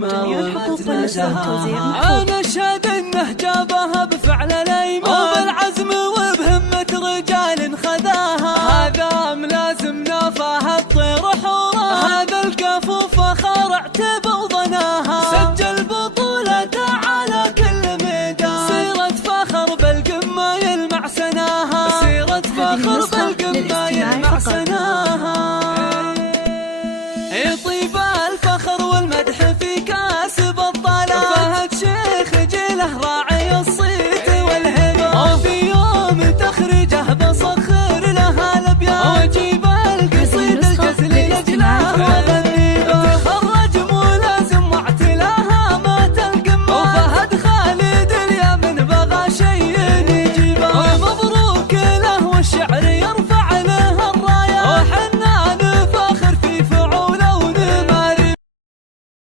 جميع الحقوق والتوزيع. أنا أشهد إنه جابها بفعل الأيمان وبالعزم وبهمة رجال